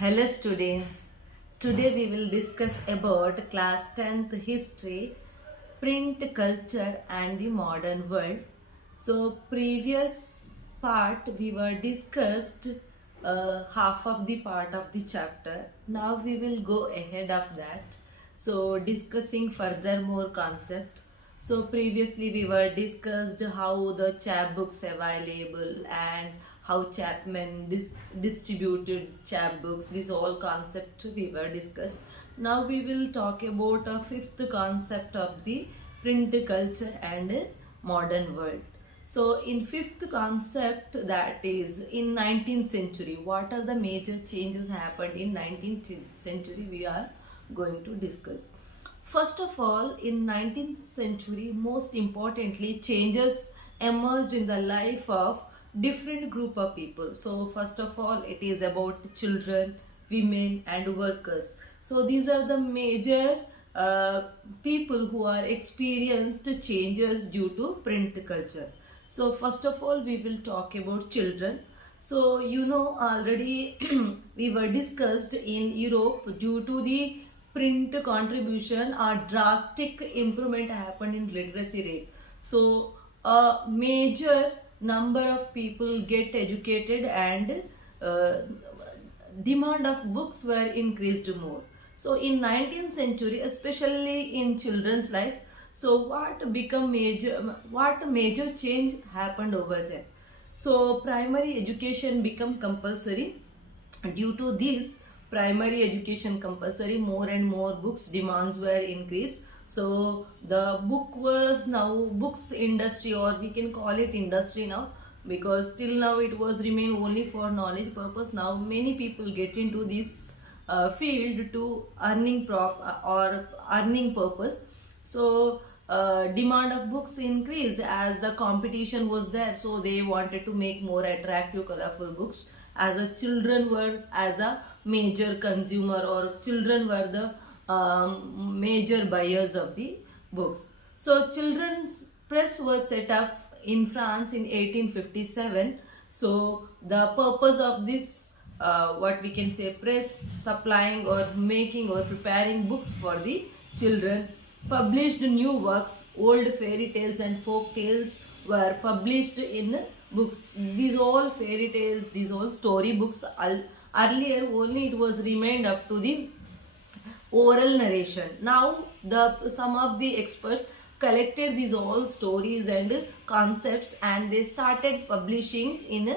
Hello students, today we will discuss about class 10th history, print culture and the modern world. So previous part we were discussed half of the part of the chapter. Now we will go ahead of that. So discussing further more concept. So previously we were discussed how the chapbooks available and how Chapman distributed chapbooks. These all concepts we were discussed. Now we will talk about a fifth concept of the print culture and modern world. So in fifth concept, that is in 19th century, what are the major changes happened in 19th century we are going to discuss. First of all, in 19th century, most importantly, changes emerged in the life of different group of people. So first of all, it is about children, women and workers. So these are the major people who are experienced changes due to print culture. So first of all, we will talk about children. So you know already we were discussed in Europe, due to the print contribution, a drastic improvement happened in literacy rate. So a major number of people get educated and demand of books were increased more. So in 19th century, especially in children's life, so what major change happened over there? So primary education become compulsory. Due to this primary education compulsory, more and more books demands were increased. So the books industry, or we can call it industry now, because till now it was remain only for knowledge purpose. Now many people get into this field to earning purpose. So demand of books increased as the competition was there. So they wanted to make more attractive, colorful books, as a children were as a major consumer, or children were the major buyers of the books. So children's press was set up in France in 1857. So the purpose of this what we can say press, supplying or making or preparing books for the children, published new works, old fairy tales and folk tales were published in books. These all fairy tales, these all story books, earlier only it was remained up to the oral narration. Now some of the experts collected these all stories and concepts and they started publishing in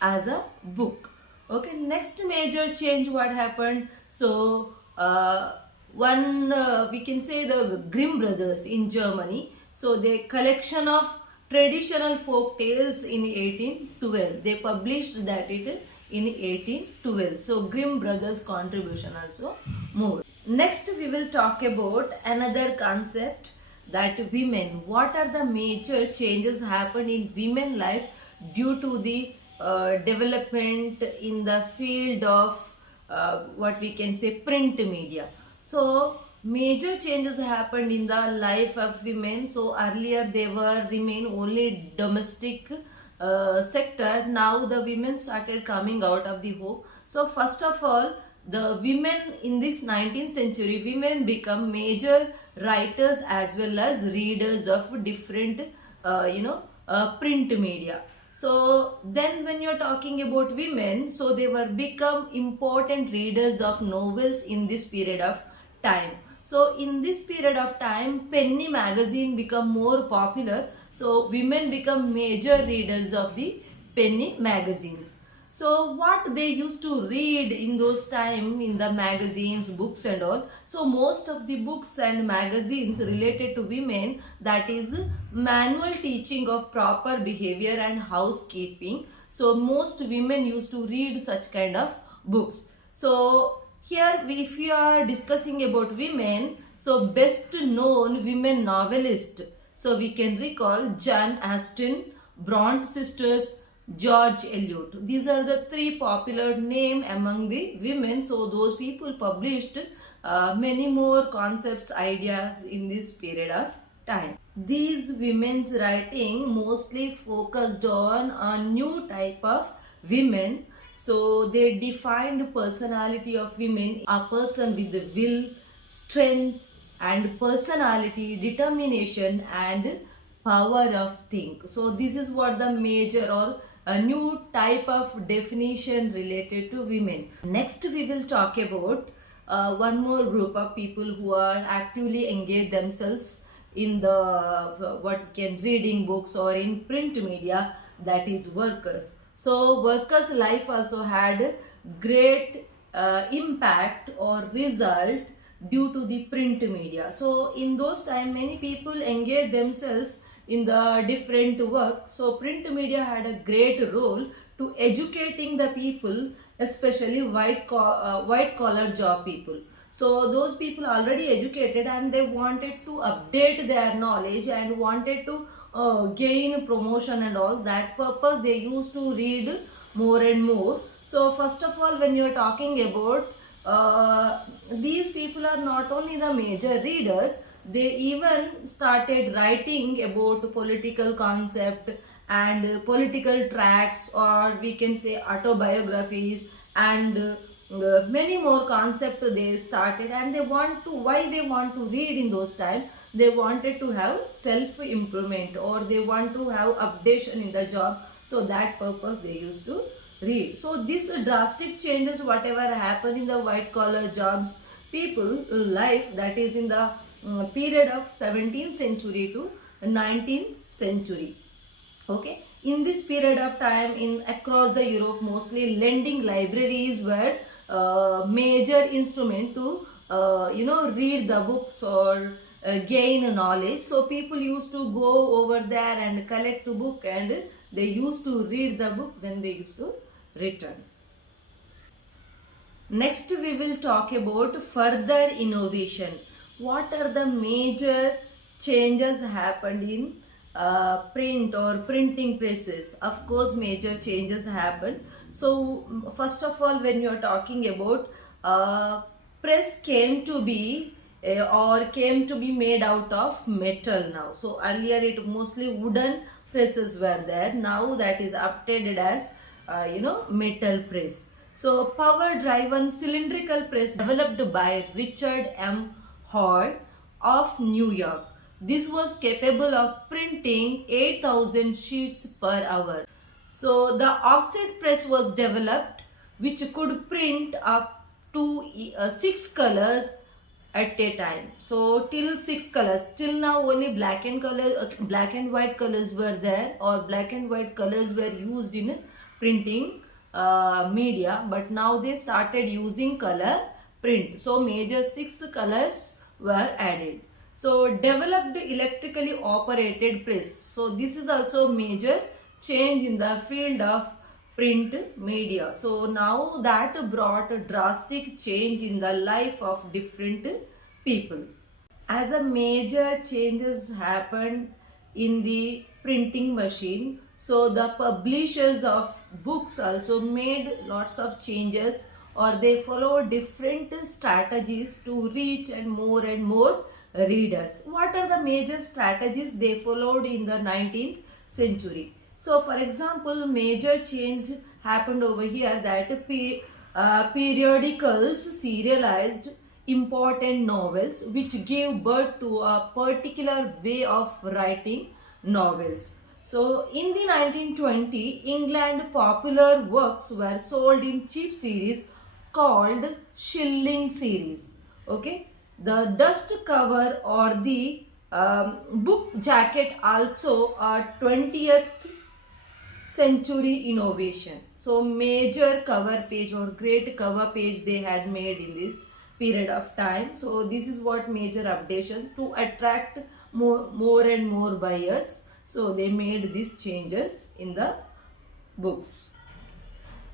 as a book. Okay, next major change what happened? So we can say the Grimm brothers in Germany. So the collection of traditional folk tales in 1812, they published that it in 1812. So Grimm brothers contribution also more. Next we will talk about another concept, that women. What are the major changes happened in women life due to the development in the field of what we can say print media? So major changes happened in the life of women. So earlier they were remain only domestic sector. Now the women started coming out of the home. So first of all, the women in this 19th century, women become major writers as well as readers of different print media. So then when you're talking about women, so they were become important readers of novels in this period of time. So in this period of time, penny magazine become more popular. So women become major readers of the penny magazines. So what they used to read in those time in the magazines, books and all. So most of the books and magazines related to women, that is manual teaching of proper behavior and housekeeping. So most women used to read such kind of books. So here if we are discussing about women, so best known women novelist, so we can recall Jane Austen, Bronte sisters, George Eliot. These are the three popular name among the women. So those people published many more concepts, ideas in this period of time. These women's writing mostly focused on a new type of women So they defined personality of women, a person with the will, strength and personality, determination and power of think. So this is what the major or a new type of definition related to women. Next we will talk about one more group of people who are actively engaged themselves in the what can reading books or in print media, that is workers. So workers life also had great impact or result due to the print media. So in those time many people engage themselves in the different work. So print media had a great role to educating the people, especially white collar job people. So those people already educated and they wanted to update their knowledge and wanted to gain promotion and all that purpose they used to read more and more. So first of all, when you are talking about these people are not only the major readers, they even started writing about political concept and political tracts, or we can say autobiographies, and many more concepts they started. And they want to, why they want to read in those times, they wanted to have self improvement or they want to have updation in the job. So that purpose they used to read. So this drastic changes whatever happened in the white collar jobs people life, that is in the period of 17th century to 19th century. Okay, in this period of time in across the Europe, mostly lending libraries were major instrument to read the books or gain knowledge. So people used to go over there and collect the book and they used to read the book, then they used to return. Next we will talk about further innovation. What are the major changes happened in print or printing presses? Of course major changes happened. So first of all, when you are talking about press came to be or came to be made out of metal now. So earlier it mostly wooden presses were there. Now that is updated as metal press. So power driven cylindrical press developed by Richard M. Hall of New York. This was capable of printing 8,000 sheets per hour. So the offset press was developed which could print up to 6 colors at a time. So till 6 colors. Till now only black and white colors were there, or black and white colors were used in printing media, but now they started using color print. So major 6 colors were added. So developed electrically operated press. So this is also major change in the field of print media. So now that brought a drastic change in the life of different people. As a major changes happened in the printing machine, so the publishers of books also made lots of changes, or they follow different strategies to reach and more readers. What are the major strategies they followed in the 19th century? So for example, major change happened over here that periodicals serialized important novels which gave birth to a particular way of writing novels. So in the 1920, England, popular works were sold in cheap series called shilling series. Okay, the dust cover or the book jacket also a 20th century innovation. So major cover page or great cover page they had made in this period of time. So this is what major updation to attract more and more buyers. So they made these changes in the books.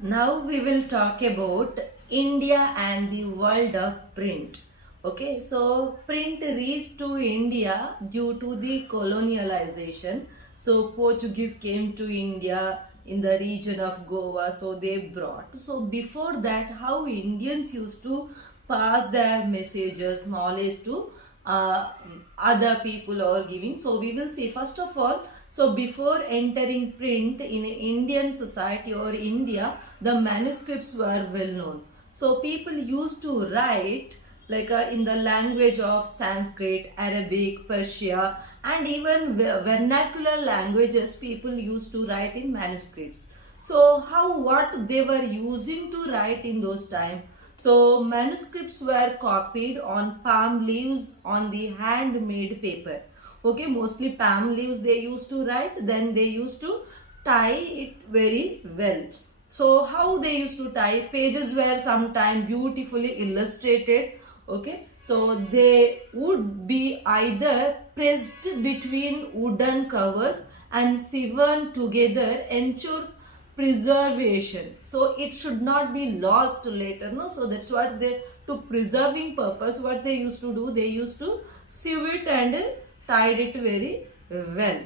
Now we will talk about India and the world of print. Okay, so print reached to India due to the colonialization. So Portuguese came to India in the region of Goa, so they brought. So before that, how Indians used to pass their messages, knowledge to other people or giving. So we will see first of all, So before entering print in Indian society or India, the manuscripts were well known. So people used to write like in the language of Sanskrit, Arabic, Persia, and even vernacular languages. People used to write in manuscripts. So what they were using to write in those times? So manuscripts were copied on palm leaves on the handmade paper. Okay, mostly palm leaves they used to write, then they used to tie it very well. So how they used to tie? Pages were sometimes beautifully illustrated. Okay, so they would be either pressed between wooden covers and sewn together, ensure preservation. So it should not be lost later, no? So that's what they, to preserving purpose, what they used to do, they used to sew it and tied it very well.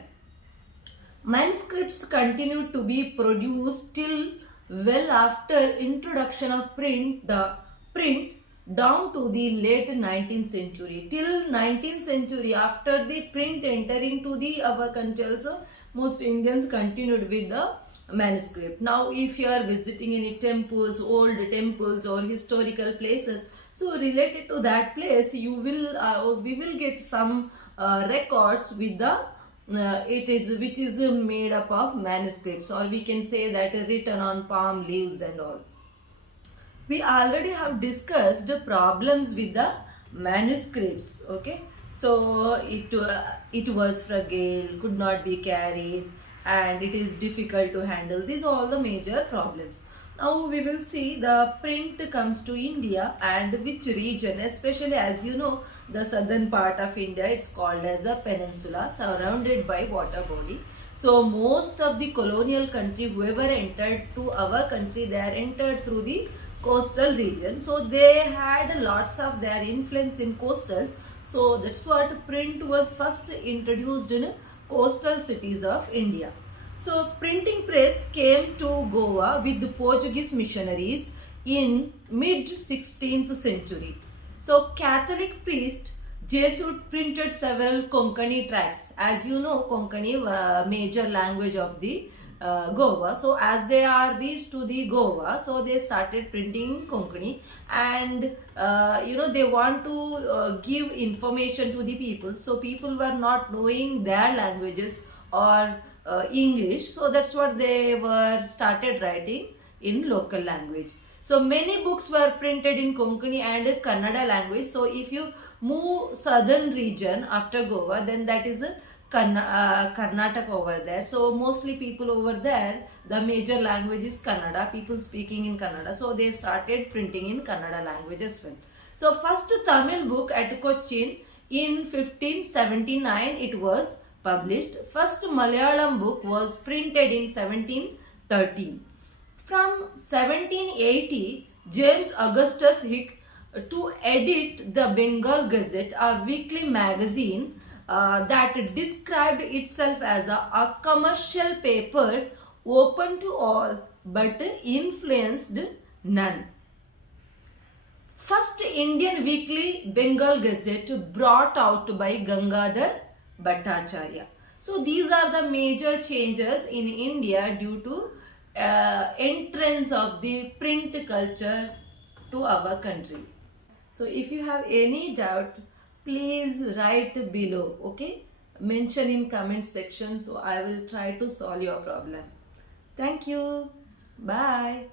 Manuscripts continued to be produced till well after introduction of print down to the late 19th century. Till 19th century, after the print entering to the our country also, most Indians continued with the manuscript. Now if you are visiting any temples, old temples or historical places, so related to that place, you will we will get some records with the which is made up of manuscripts, or we can say that written on palm leaves and all. We already have discussed the problems with the manuscripts. Okay, so it was fragile, could not be carried, and it is difficult to handle. These are all the major problems. Now we will see the print comes to India and which region, especially as you know, the southern part of India, it's called as a peninsula surrounded by water body. So most of the colonial country, whoever entered to our country, they are entered through the coastal region. So they had lots of their influence in coastals. So that's what print was first introduced in coastal cities of India. So printing press came to Goa with the Portuguese missionaries in mid 16th century. So Catholic priest Jesuit printed several Konkani tracts. As you know, Konkani major language of the Goa. So as they are reached to the Goa, so they started printing Konkani, and you know, they want to give information to the people. So people were not knowing their languages or English, so that's what they were started writing in local language. So many books were printed in Konkani and Kannada language. So if you move southern region after Goa, then that is Karnataka over there. So mostly people over there, the major language is Kannada, people speaking in Kannada. So they started printing in Kannada language as well. So first Tamil book at Cochin in 1579 it was published. First Malayalam book was printed in 1713. From 1780, James Augustus Hick to edit the Bengal Gazette, a weekly magazine that described itself as a commercial paper open to all but influenced none. First Indian weekly Bengal Gazette brought out by Gangadhar Bhattacharya. So these are the major changes in India due to entrance of the print culture to our country. So if you have any doubt, please write below, okay? Mention in comment section, so I will try to solve your problem. Thank you. Bye.